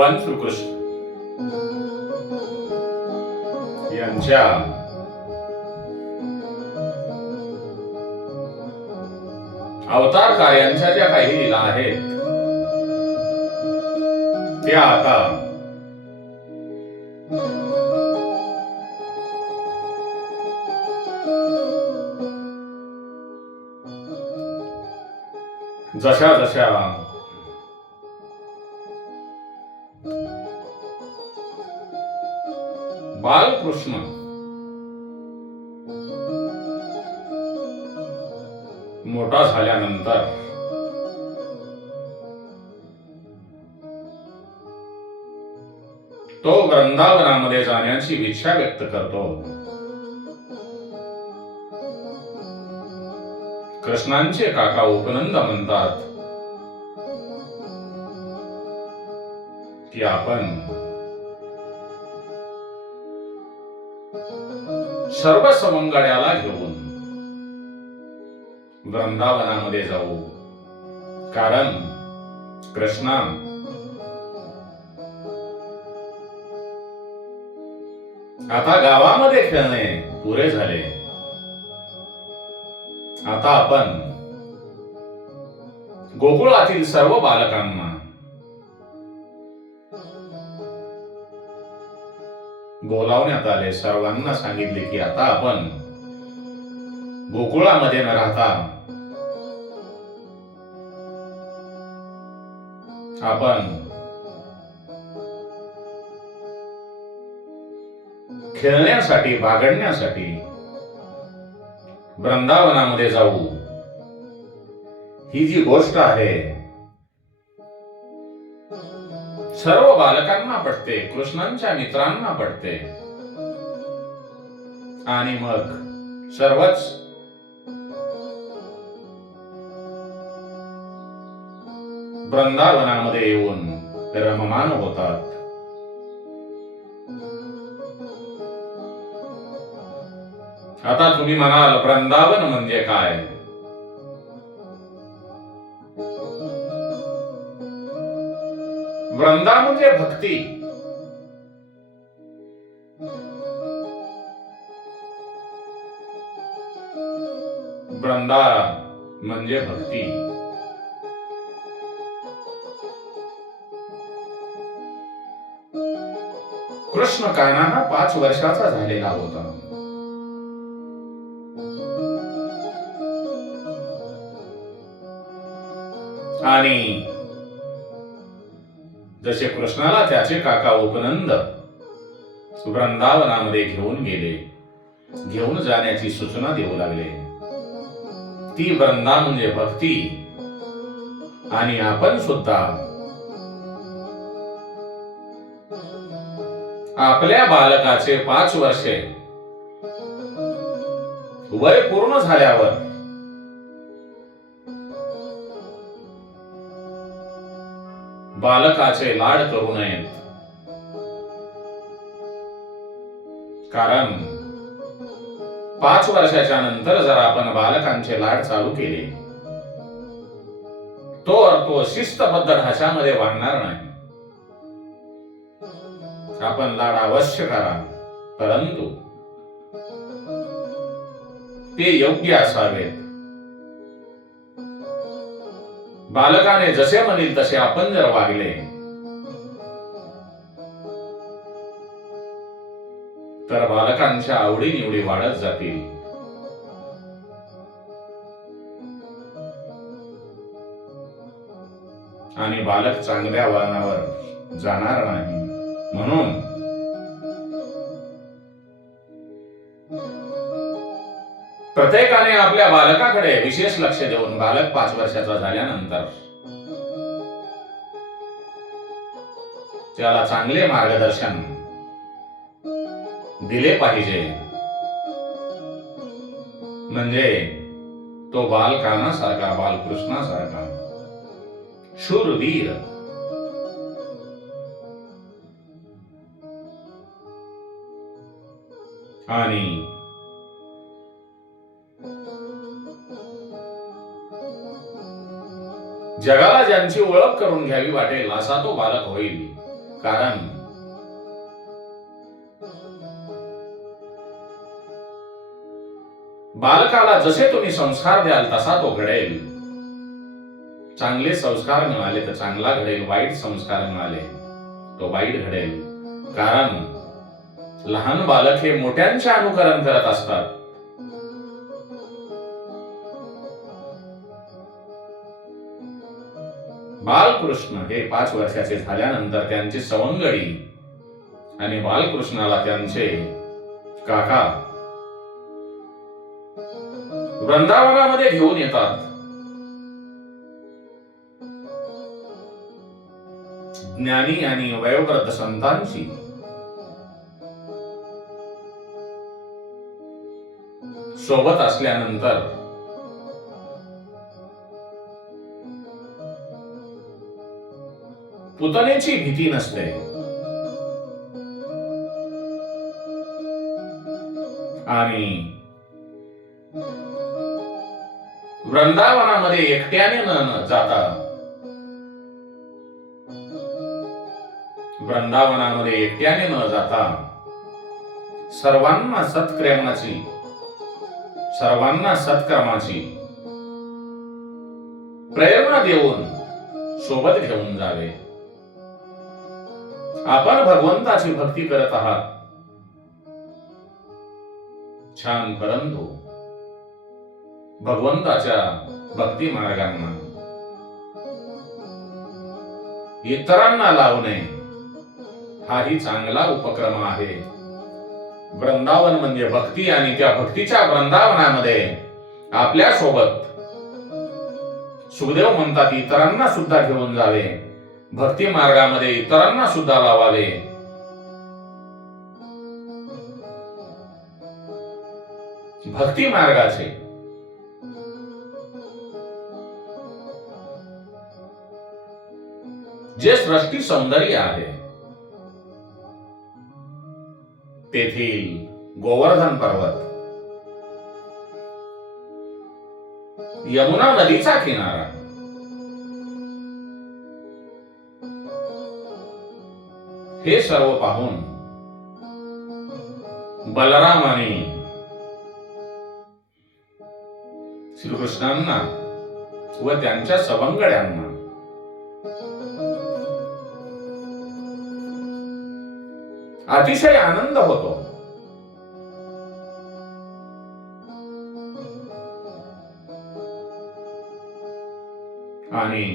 भगवान श्रीकृष्ण यांच्या अवतार कार्यांच्या ज्या काही लीला आहेत त्या आता जशा जशा बालकृष्ण मोठा झाल्यानंतर तो वृंदावनामध्ये जाण्याची इच्छा व्यक्त करतो. कृष्णांचे काका उपनंद म्हणतात की आपण सर्व सवंगड्याला घेऊन वृंदावनामध्ये जाऊ, कारण कृष्णा आता गावामध्ये खेळणे पुरे झाले. आता आपण गोकुळातील सर्व बालकांना बोलावण्यात आले. सर्वांना सांगितले की आता आपण गोकुळामध्ये न राहता आपण खेळण्यासाठी, बागडण्यासाठी वृंदावनामध्ये जाऊ. ही जी गोष्ट आहे सर्व बालकांना पटते, कृष्णांच्या मित्रांना पटते आणि मग सर्वच वृंदावनामध्ये येऊन रममाण होतात. आता तुम्ही म्हणाल वृंदावन म्हणजे काय? वृंदा म्हणजे भक्ती. वृंदा म्हणजे भक्ती. कृष्ण कान्हा 5 वर्षाचा झालेला होता. आणि जसे कृष्णाला त्याचे काका उपनंद वृंदावनामध्ये घेऊन गेले, घेऊन जाण्याची सूचना देऊ लागले. ती वृंदा म्हणजे भक्ती. आणि आपण सुद्धा आपल्या बालकाचे 5 वर्षे वय पूर्ण झाल्यावर बालकाचे लाड करू नयेत. कारण 5 वर्षाच्या नंतर जर आपण बालकांचे लाड चालू केले तो शिस्तबद्ध ढाच्यामध्ये वाढणार नाही. आपण लाड अवश्य करा, परंतु ते योग्य असावेत. बालकाने जसे म्हणेल तसे आपण जर वागले तर बालकांच्या आवडीनिवडी वाढत जातील. आणि बालक चांगल्या वळणावर जाणार नाही. म्हणून प्रत्येकाने आपल्या बालकाकडे विशेष लक्ष देऊन बालक 5 वर्षाचा झाल्यानंतर त्याला चांगले मार्गदर्शन दिले पाहिजे. म्हणजे तो बालकानासारखा, बालकृष्णासारखा शूरवीर आणि जगाला ज्यांची ओळख करून घ्यावी वाटेल असा तो बालक होईल. कारण बालकाला जसे तुम्ही संस्कार द्याल तसा तो घडेल. चांगले संस्कार मिळाले तर चांगला घडेल, वाईट संस्कार मिळाले तो वाईट घडेल. कारण लहान बालक हे मोठ्यांचे अनुकरण करत असतात. बालकृष्ण हे 5 वर्षाचे झाल्यानंतर त्यांची सवंगडी आणि बालकृष्णाला त्यांचे काका वृंदावनामध्ये घेऊन येतात. ज्ञानी आणि वयोवृद्ध संतांची सोबत असल्यानंतर पुतणेची भीती नसते. आणि वृंदावनामध्ये एकट्याने न जाता सर्वांना सत्कर्माची प्रेरणा देऊन सोबत घेऊन जावे. आपण भगवंताची भक्ती करत आहात छान, परंतु भगवंताच्या भक्ती मार्गांना इतरांना लावणे हाही चांगला उपक्रम आहे. वृंदावन म्हणजे भक्ती आणि त्या भक्तीच्या वृंदावनामध्ये आपल्या सोबत सुखदेव म्हणतात इतरांना सुद्धा घेऊन जावे, भक्ती मार्गामध्ये इतरांना सुद्धा लावावे. भक्ती मार्गाचे जे सृष्टी सौंदर्य आहे तेथील गोवर्धन पर्वत, यमुना नदीचा किनारा, हे सर्व पाहून बलरामाने श्रीकृष्णांना व त्यांच्या सवंगड्यांना अतिशय आनंद होतो. आणि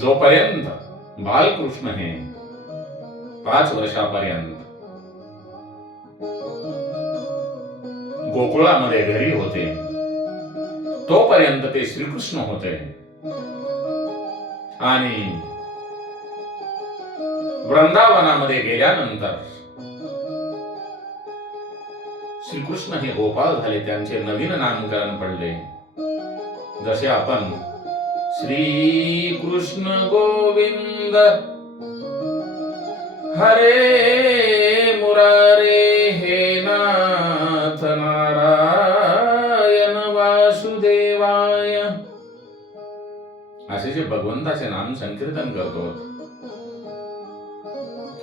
जोपर्यंत बालकृष्ण हे 5 वर्षापर्यंत गोकुळामध्ये घरी होते तोपर्यंत ते श्रीकृष्ण होते. आणि वृंदावनामध्ये गेल्यानंतर श्रीकृष्ण हे गोपाळ झाले, त्यांचे नवीन नामकरण पडले. जसे आपण श्री कृष्ण गोविंद हरे मुरारे हे नाथ नारायण वासुदेवाय असे जे भगवंताचे नाम संकीर्तन करतो,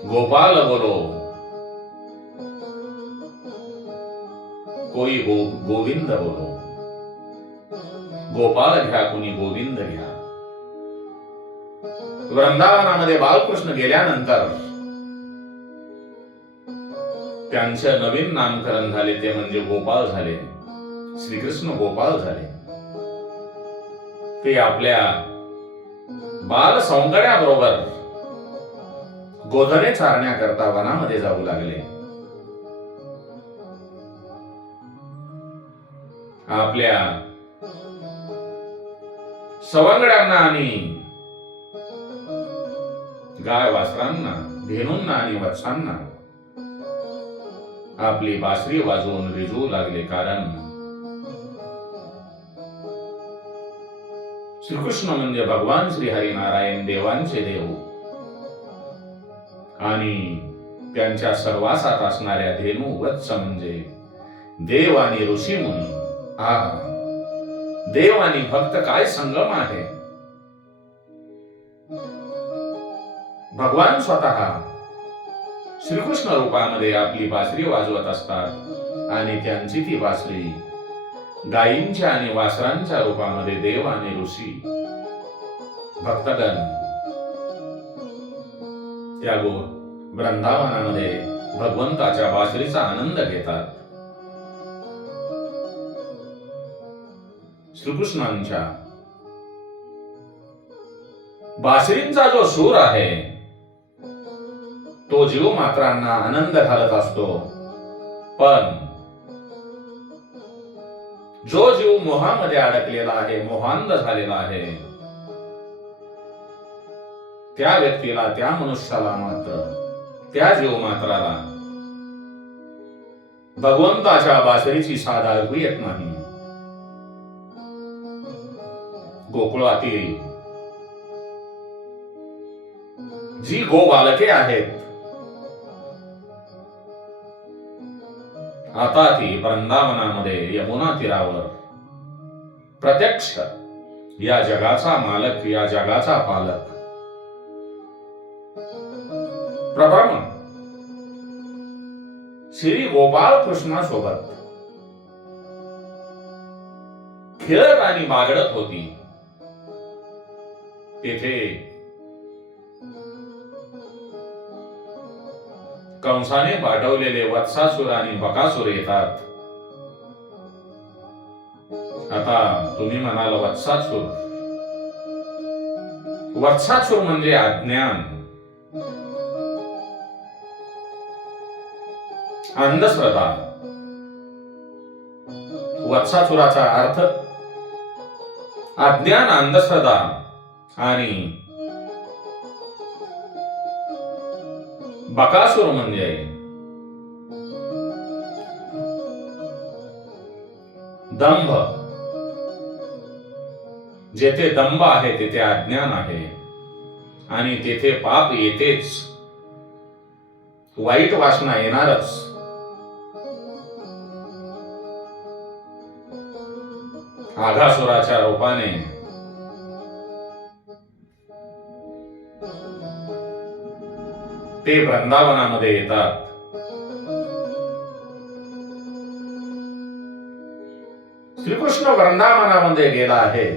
गोपाल बोलो कोई गोविंद बोलो, गोपाल घ्या कोणी गोविंद घ्या. वृंदावनामध्ये बालकृष्ण गेल्यानंतर त्यांचे नवीन नामकरण झाले, ते म्हणजे गोपाळ झाले, श्रीकृष्ण गोपाळ झाले. ते आपल्या बाल सौंदर्याबरोबर गोधने चारण्याकरता वनामध्ये जाऊ लागले. आपल्या सवंगड्यांना आणि गाय वासरांना, धेनूंना आणि वत्सांना आपली बासरी वाजवून रिजवू लागले. कारण श्रीकृष्ण म्हणजे भगवान श्री हरी नारायण देवांचे देव आणि त्यांच्या सर्वासात असणाऱ्या धेनू वत्स म्हणजे देव आणि ऋषी मुनी. देव आणि भक्त काय संगम आहे. भगवान स्वतः श्रीकृष्ण रूपामध्ये आपली बासरी वाजवत असतात आणि त्यांची ती बासरी गायींच्या आणि वासरांच्या रूपामध्ये देव आणि ऋषी भक्तगण या वृंदावनामध्ये भगवंताच्या बासरीचा आनंद घेतात. श्रीकृष्णांच्या बासरींचा जो सूर आहे तो जीव मात्रांना आनंद घालत असतो, पण जो जीव मोहामध्ये अडकलेला आहे, मोहांध झालेला आहे, त्या व्यक्तीला, त्या मनुष्याला मात्र, त्या जीव मात्राला भगवंताच्या बासरीची साध ऐकू येत नाही. गोकुळातील जी गोबालके आहेत आता ती वृंदावनामध्ये यमुना तीरावर प्रत्यक्ष या जगाचा मालक, या जगाचा पालक प्रभ्रम श्री गोपाळ कृष्णासोबत खेळत आणि बागडत होती. तेथे कंसाने पाठवलेले वत्सासुर आणि बकासुर येतात. आता तुम्ही म्हणाल वत्सासुर, वत्सासुर म्हणजे अज्ञान, अंधश्रद्धा. वत्सासुराचा अर्थ अज्ञान, अंधश्रद्धा आणि बकासुर म्हणजे दंभ. जेथे दंभ आहे तेथे अज्ञान आहे आणि तेथे पाप येतेच, वाईट वासना येणारच. आघासुराच्या रूपाने ते वृंदावनामध्ये येतात. श्रीकृष्ण वृंदावनामध्ये गेला आहे.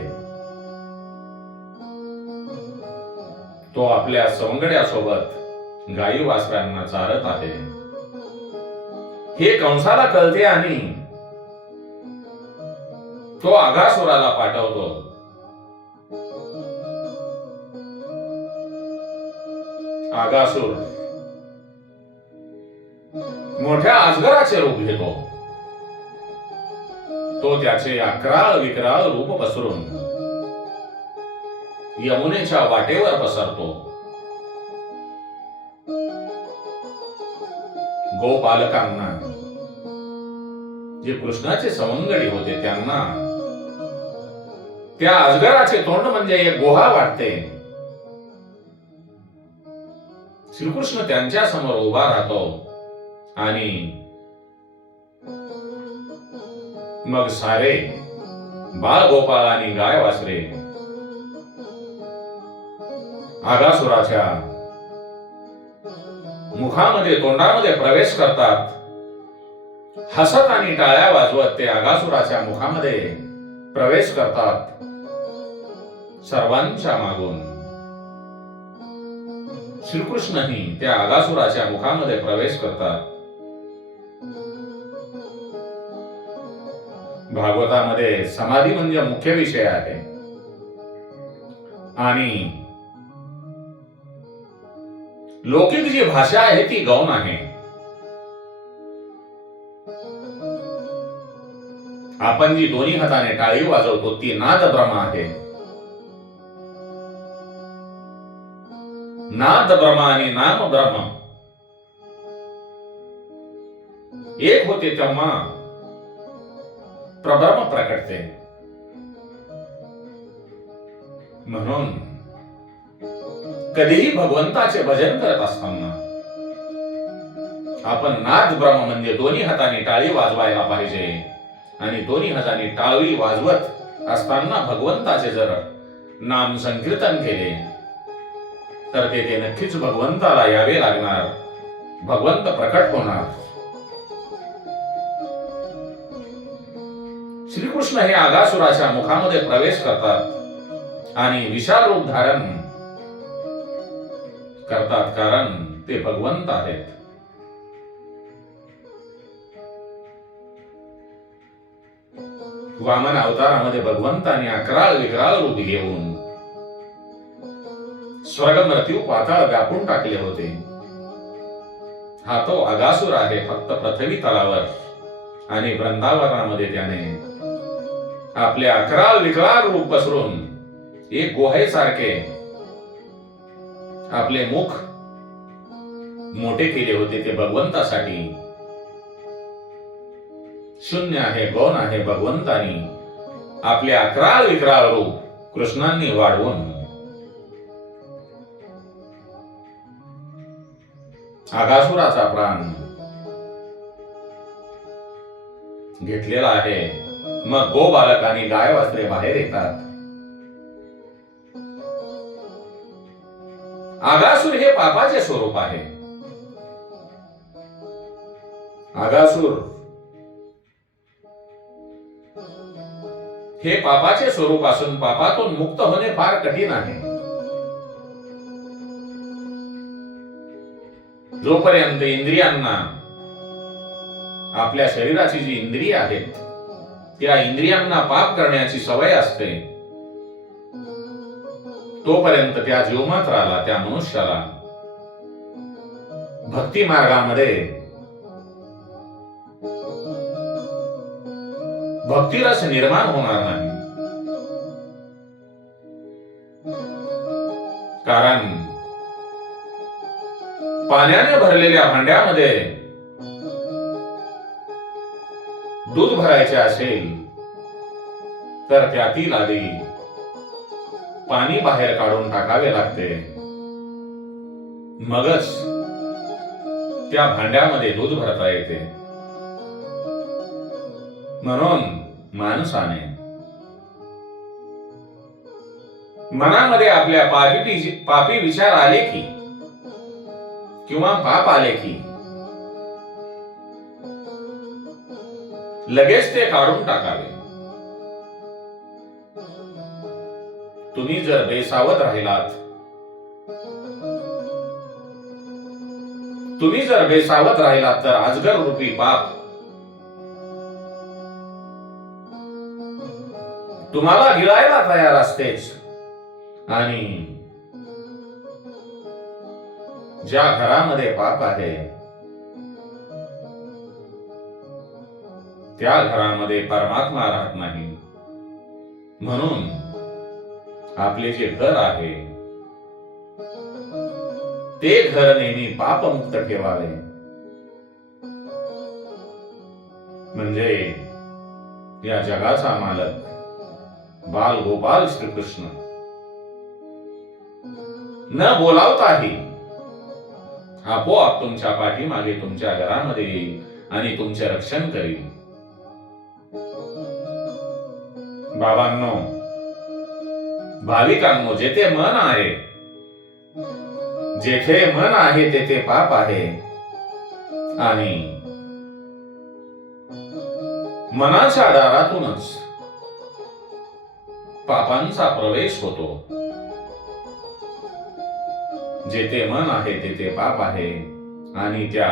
तो आपल्या सवंगड्यासोबत गायी वासरांना चारत आहे. हे कंसाला कळते आणि तो आघासुराला पाठवतो. आघासुर मोठ्या अजगराचे रूप घेतो. तो त्याचे अकराळ विकराळ रूप पसरून यमुनेच्या वाटेवर पसरतो. गोपालकांना, जे कृष्णाचे सवंगडी होते, त्यांना त्या अजगराचे तोंड म्हणजे एक गुहा वाटते. श्रीकृष्ण त्यांच्या समोर उभा राहतो आणि मग सारे बाळ गोपाळ आणि गाय वासरे आघासुराच्या मुखामध्ये, तोंडामध्ये प्रवेश करतात. हसत आणि टाळ्या वाजवत ते आघासुराच्या मुखामध्ये प्रवेश करतात. सर्वांच्या मागून श्रीकृष्णही त्या आघासुराच्या मुखामध्ये प्रवेश करतात. भागवतामध्ये समाधी म्हणजे मुख्य विषय आहे आणि लौकिक जी भाषा आहे ती गौण आहे. आपण जी दोन्ही हाताने टाळी वाजवतो ती नाद ब्रह्म आहे. नाद ब्रह्म आणि नाम ब्रह्म एक होते तेव्हा प्रब्रह्म प्रकटते. म्हणून कधीही भगवंताचे भजन करत असताना आपण नाद ब्रह्म म्हणजे दोन्ही हाताने टाळी वाजवायला पाहिजे आणि दोन्ही हाताने टाळी वाजवत असताना भगवंताचे जर नाम संकीर्तन केले तर तेथे नक्कीच भगवंताला यावे लागणार, भगवंत प्रकट होणार. श्रीकृष्ण हे आगासुराच्या मुखामध्ये प्रवेश करतात आणि विशाल रूप धारण करतात, कारण ते भगवंत आहेत. वामन अवतारामध्ये भगवंतांनी अकराळ विकराळ रूप घेऊन स्वर्ग मृत्यू पाताळ व्यापून टाकले होते. हा तो अगासुर आहे. फक्त पृथ्वी तलावर आणि वृंदावनामध्ये त्याने आपले अकराळ विकराळ रूप पसरून एक गुहेसारखे आपले मुख मोठे केले होते. ते भगवंतासाठी शून्य आहे, गौण आहे. भगवंतानी आपले अकराळ विकराळ रूप कृष्णांनी वाढवून आगासुराचा प्राण घेतलेला आहे. मग गो बालक आणि गाय वासरे बाहेर येतात. आगासुर हे पापाचे स्वरूप आहे. आगासुर हे पापाचे स्वरूप असून पापातून मुक्त होणे फार कठीण आहे. जोपर्यंत इंद्रियांना, आपल्या शरीराची जी इंद्रिय आहेत, त्या इंद्रियांना पाप करण्याची सवय असते, तोपर्यंत त्या जीवमात्राला, त्या मनुष्याला भक्ती मार्गामध्ये भक्तिरस निर्माण होणार नाही. कारण पाण्याने भरलेल्या भांड्यामध्ये दूध भरायचे असेल तर त्यातील आधी पाणी बाहेर काढून टाकावे लागते, मगच त्या भांड्यामध्ये दूध भरता येते. म्हणून माणसाने मनामध्ये आपल्या पापी विचार आले की किंवा पाप आले की लगेच ते काढून टाकावे. तुम्ही जर बेसावध राहिलात, तर अजगर रूपी पाप तुम्हाला गिळायला तयार असतेच. आणि ज्या घरामध्ये पाप आहे त्या घरामध्ये परमात्मा राहत नाही. म्हणून आपले जे घर आहे ते घर नेहमी पापमुक्त ठेवावे. म्हणजे या जगाचा मालक बाल गोपाल श्रीकृष्ण न बोलावताही आपोआप तुमच्या पाठीमागे तुमच्या घरामध्ये येईल आणि तुमचे रक्षण करील. बाबांनो, भाविकांनो, जेथे मन आहे तेथे पाप आहे. आणि मनाच्या दारातूनच पापांचा प्रवेश होतो. जेथे मन आहे तेथे पाप आहे आणि त्या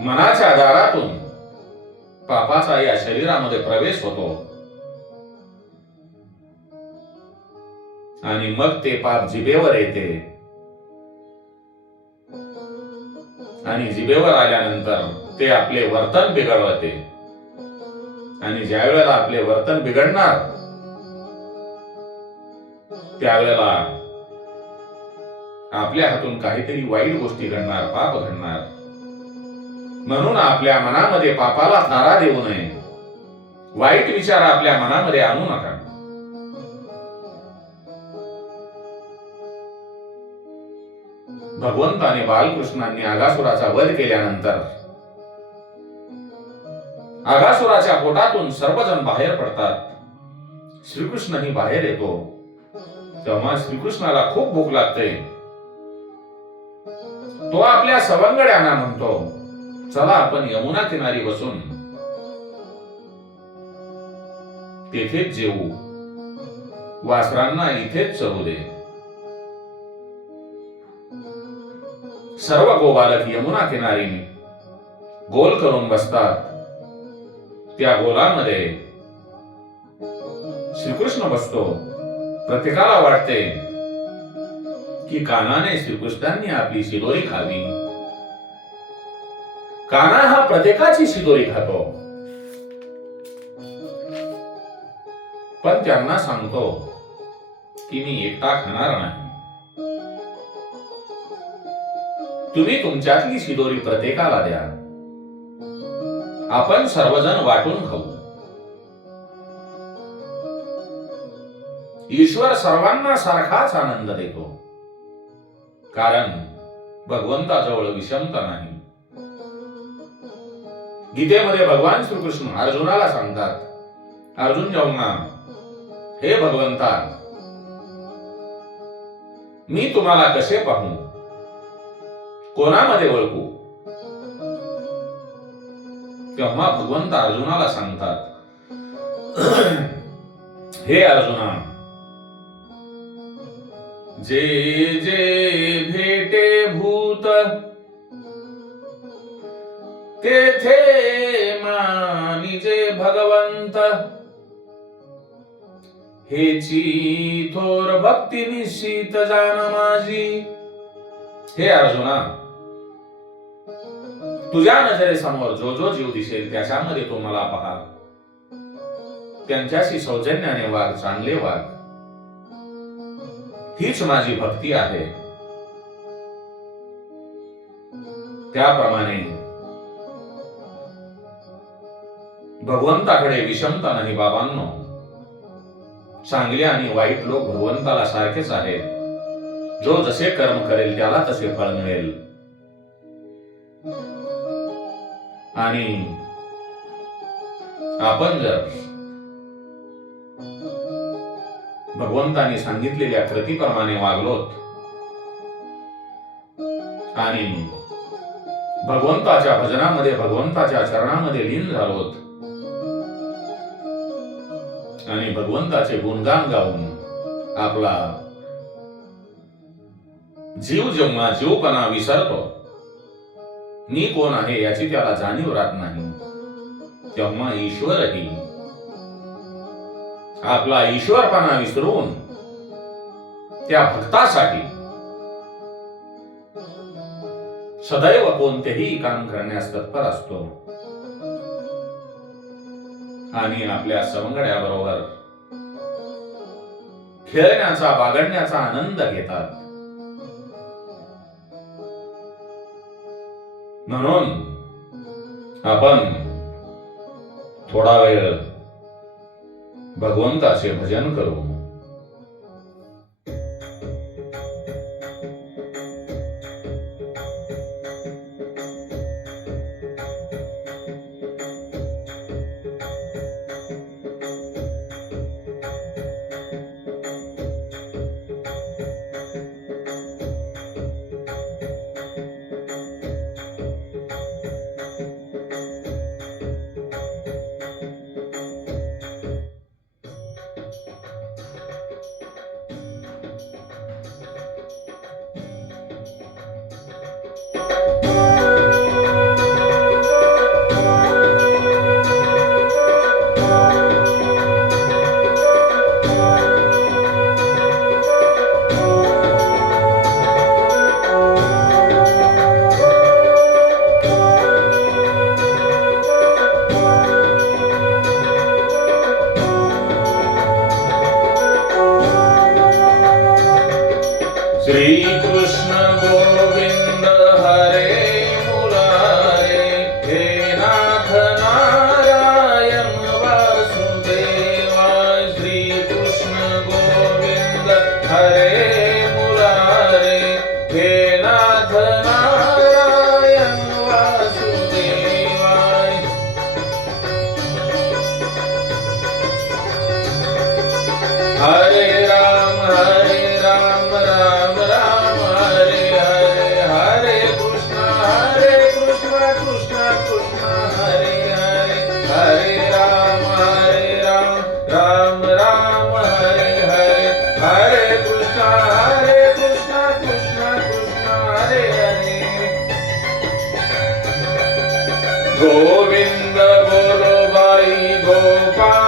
मनाच्या दारातून पापाचा या शरीरामध्ये प्रवेश होतो. आणि मग ते पाप जिभेवर येते. आणि जिभेवर आल्यानंतर ते आपले वर्तन बिघडवते. आणि ज्या वेळेला आपले वर्तन बिघडणार त्यावेळेला आपल्या हातून काहीतरी वाईट गोष्टी घडणार, पाप घडणार. म्हणून आपल्या मनामध्ये पापाला थारा देऊ नये. वाईट विचार आपल्या मनामध्ये आणू नका. भगवंताने बालकृष्णांनी आगासुराचा वध केल्यानंतर आगासुराच्या पोटातून सर्वजण बाहेर पडतात. श्रीकृष्णही बाहेर येतो. तेव्हा श्रीकृष्णाला खूप भूक लागते. तो आपल्या सवंगड्यांना म्हणतो, चला आपण यमुना किनारी बसून तेथेच जेवू, वासरांना इथेच चरू दे. सर्व गोबालक यमुना किनारी गोल करून बसतात. त्या गोलामध्ये श्रीकृष्ण बसतो. प्रत्येकाला वाटते की कान्हाने श्रीकृष्णांनी आपली शिदोरी खावी. कान्हा हा प्रत्येकाची शिदोरी खातो, पण त्यांना सांगतो की मी एकटा खाणार नाही. तुम्ही तुमच्यातली शिदोरी प्रत्येकाला द्या, आपण सर्वजण वाटून खाऊ. ईश्वर सर्वांना सारखाच आनंद देतो, कारण भगवंताजवळ विषमता नाही. गीतेमध्ये भगवान श्रीकृष्ण अर्जुनाला सांगतात, अर्जुन जेव्हा हे भगवंता, मी तुम्हाला कसे पाहू, कोणामध्ये ओळखू. तेव्हा भगवंत अर्जुनाला सांगतात, हे अर्जुना, जे जे भेटे भूत तेथे मानिजे भगवंत. हेची थोर भक्ती निश्चित जाण माझी. हे अर्जुना, तुझ्या नजरेसमोर जो जो जीव दिसेल त्याच्यामध्ये तो मला पहा. त्यांच्याशी सौजन्याने वाग, चांगले वाग. हीच माझी भक्ती आहे. त्याप्रमाणे भगवंताकडे विषमता नाही बाबांनो. चांगले आणि वाईट लोक भगवंताला सारखेच आहेत. जो जसे कर्म करेल त्याला तसे फळ मिळेल. आणि आपण जर भगवंताने सांगितलेल्या कृतीप्रमाणे वागलोत आणि भगवंताच्या भजनामध्ये, भगवंताच्या चरणामध्ये लीन झालोत आणि भगवंताचे गुणगान गाऊन आपला जीव जेव्हा जीवपणा विसरतो, मी कोण आहे याची त्याला जाणीव राहत नाही, तेव्हा ईश्वरही आपला ईश्वरपणा विसरून त्या भक्तासाठी सदैव कोणतेही काम करण्यास तत्पर असतो आणि आपल्या सवंगड्याबरोबर खेळण्याचा, बागडण्याचा आनंद घेतात. म्हणून आपण थोडा वेळ भगवंताचे भजन करू. गोविंद बोलो बाई गोपाल